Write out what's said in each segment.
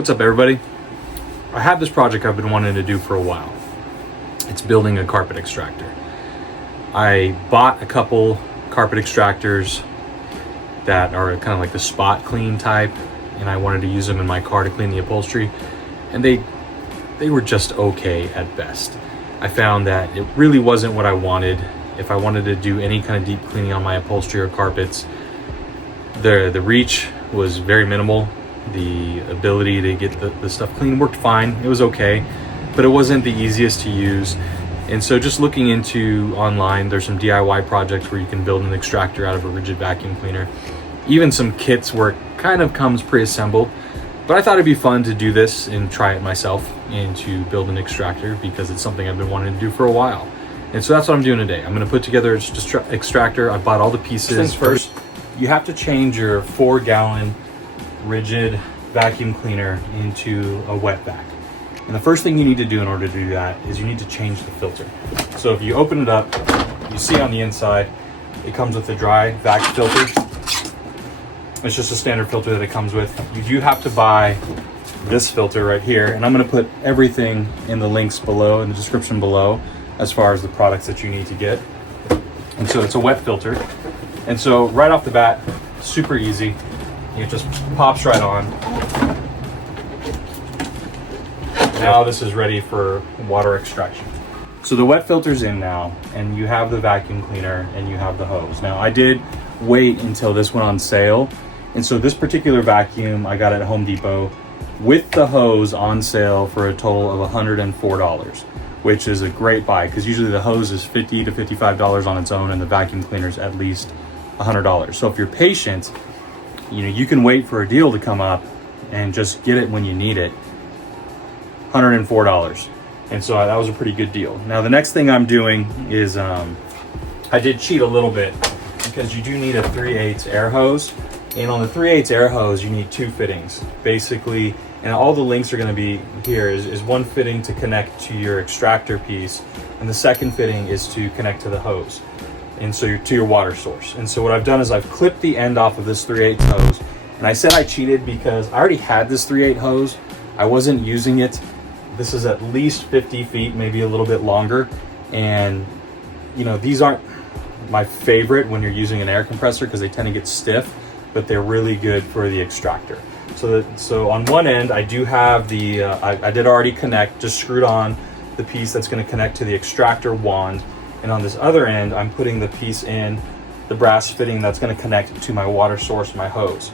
What's up, everybody? I have this project I've been wanting to do for a while. It's building a carpet extractor. I bought a couple carpet extractors that are kind of like the spot clean type, and I wanted to use them in my car to clean the upholstery, and they were just okay at best. I found that it really wasn't what I wanted. If I wanted to do any kind of deep cleaning on my upholstery or carpets, the reach was very minimal. The ability to get the stuff clean worked fine. It was okay, but it wasn't the easiest to use. And so just looking into online, there's some DIY projects where you can build an extractor out of a RIDGID vacuum cleaner. Even some kits where it kind of comes pre-assembled. But I thought it'd be fun to do this and try it myself and to build an extractor because it's something I've been wanting to do for a while. And so that's what I'm doing today. I'm gonna put together an extractor. I bought all the pieces. First, you have to change your 4-gallon RIDGID vacuum cleaner into a wet vac. And the first thing you need to do in order to do that is you need to change the filter. So if you open it up, you see on the inside, it comes with a dry vac filter. It's just a standard filter that it comes with. You do have to buy this filter right here, and I'm gonna put everything in the links below, in the description below, as far as the products that you need to get. And so it's a wet filter. And so right off the bat, super easy. It just pops right on. Now this is ready for water extraction. So the wet filter's in now, and you have the vacuum cleaner and you have the hose. Now I did wait until this went on sale. And so this particular vacuum I got at Home Depot with the hose on sale for a total of $104, which is a great buy because usually the hose is $50 to $55 on its own and the vacuum cleaner's at least $100. So if you're patient, you can wait for a deal to come up and just get it when you need it. $104. And so that was a pretty good deal. Now the next thing I'm doing is I did cheat a little bit because you do need a 3/8 air hose. And on the 3/8 air hose, you need 2 fittings. Basically, and all the links are gonna be here, is one fitting to connect to your extractor piece, and the second fitting is to connect to the hose. And so to your water source. And so what I've done is I've clipped the end off of this 3/8 hose. And I said I cheated because I already had this 3/8 hose. I wasn't using it. This is at least 50 feet, maybe a little bit longer. And these aren't my favorite when you're using an air compressor because they tend to get stiff, but they're really good for the extractor. So on one end, I do have the, I did already connect, just screwed on the piece that's gonna connect to the extractor wand. And on this other end, I'm putting the piece in the brass fitting that's gonna connect to my water source, my hose.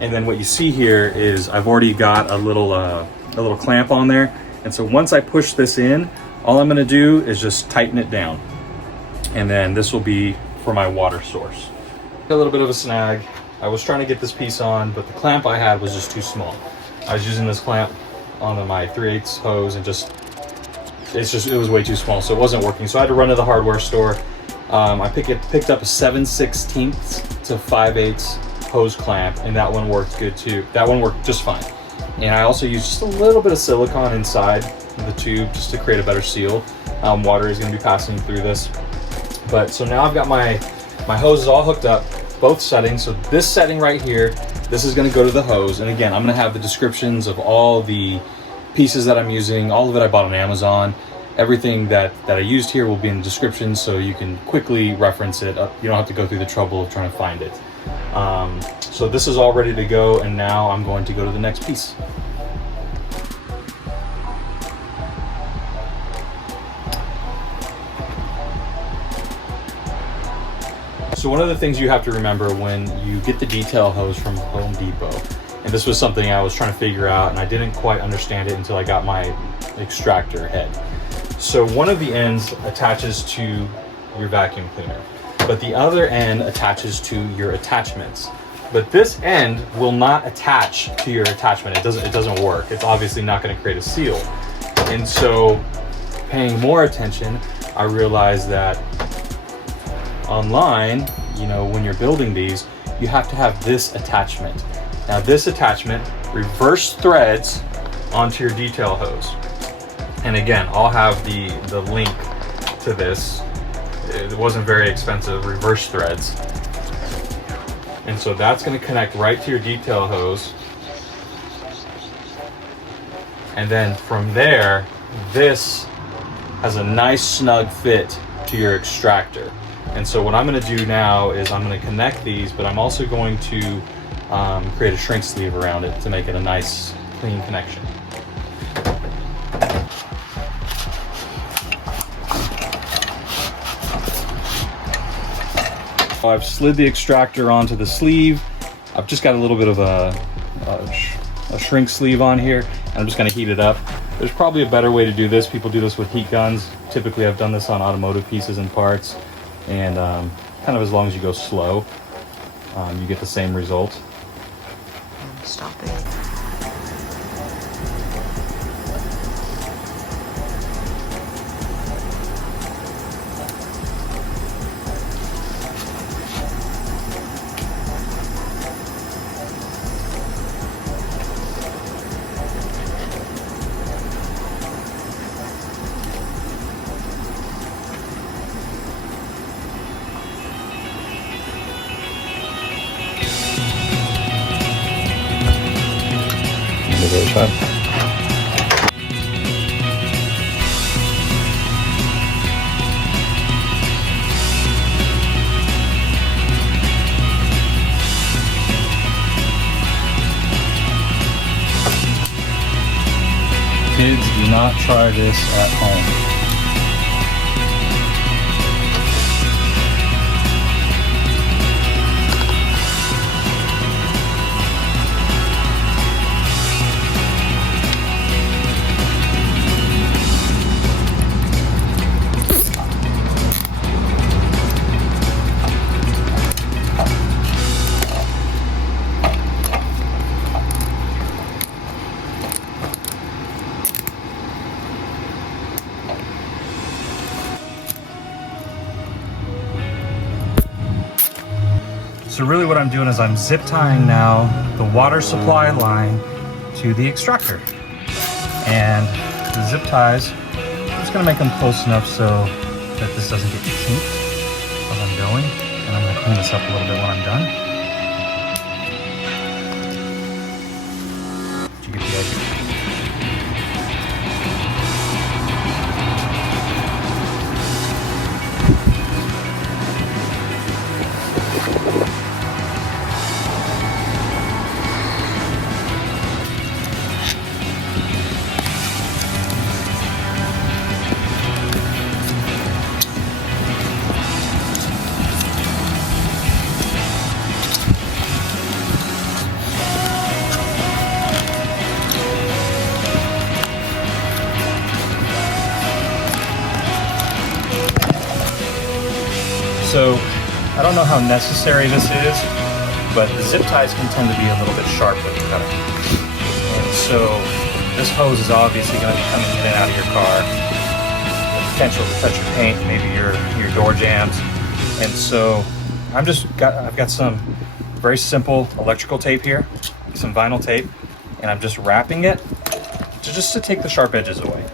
And then what you see here is I've already got a little clamp on there. And so once I push this in, all I'm gonna do is just tighten it down. And then this will be for my water source. A little bit of a snag. I was trying to get this piece on, but the clamp I had was just too small. I was using this clamp on my 3/8 hose and it was way too small, so it wasn't working. So I had to run to the hardware store. I picked up a 7/16 to 5/8 hose clamp, and that one worked good too. That one worked just fine. And I also used just a little bit of silicone inside the tube just to create a better seal. Water is going to be passing through this. But so now I've got my hoses all hooked up, both settings. So this setting right here, this is going to go to the hose. And again, I'm going to have the descriptions of all the pieces that I'm using. All of it I bought on Amazon. Everything that I used here will be in the description, so you can quickly reference it. You don't have to go through the trouble of trying to find it. So this is all ready to go, and now I'm going to go to the next piece. So one of the things you have to remember when you get the detail hose from Home Depot, and this was something I was trying to figure out and I didn't quite understand it until I got my extractor head. So one of the ends attaches to your vacuum cleaner, but the other end attaches to your attachments. But this end will not attach to your attachment. It doesn't work. It's obviously not going to create a seal. And so paying more attention, I realized that online, when you're building these, you have to have this attachment. Now this attachment reverse threads onto your detail hose. And again, I'll have the link to this. It wasn't very expensive, reverse threads. And so that's going to connect right to your detail hose. And then from there, this has a nice snug fit to your extractor. And so what I'm going to do now is I'm going to connect these, but I'm also going to create a shrink sleeve around it to make it a nice clean connection. So I've slid the extractor onto the sleeve. I've just got a little bit of a shrink sleeve on here, and I'm just going to heat it up. There's probably a better way to do this. People do this with heat guns. Typically I've done this on automotive pieces and parts, and kind of as long as you go slow, you get the same result. Stop it. Kids, do not try this at home. So really what I'm doing is I'm zip tying now the water supply line to the extractor. And the zip ties, I'm just gonna make them close enough so that this doesn't get kinked while I'm going. And I'm gonna clean this up a little bit when I'm done. Did you get the idea? So, I don't know how necessary this is, but the zip ties can tend to be a little bit sharp when you cut them. And so, this hose is obviously going to be coming in and out of your car. The potential to touch your paint, maybe your door jambs. And so, I've got some very simple electrical tape here, some vinyl tape, and I'm just wrapping it to take the sharp edges away.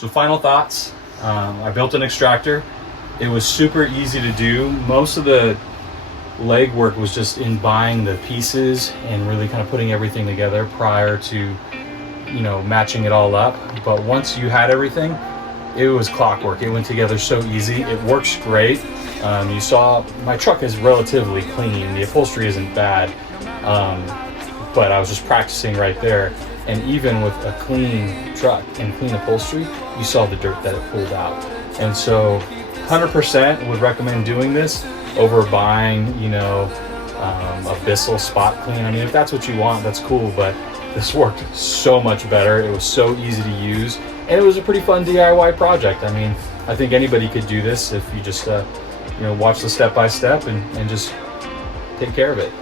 So final thoughts, I built an extractor. It was super easy to do. Most of the legwork was just in buying the pieces and really kind of putting everything together prior to, you know, matching it all up. But once you had everything, it was clockwork. It went together so easy. It works great. You saw my truck is relatively clean. The upholstery isn't bad, but I was just practicing right there. And even with a clean truck and clean upholstery, you saw the dirt that it pulled out. And so 100% would recommend doing this over buying, you know, a Bissell spot clean. I mean, if that's what you want, that's cool, but this worked so much better. It was so easy to use, and it was a pretty fun DIY project. I mean, I think anybody could do this if you just, you know, watch the step-by-step and just take care of it.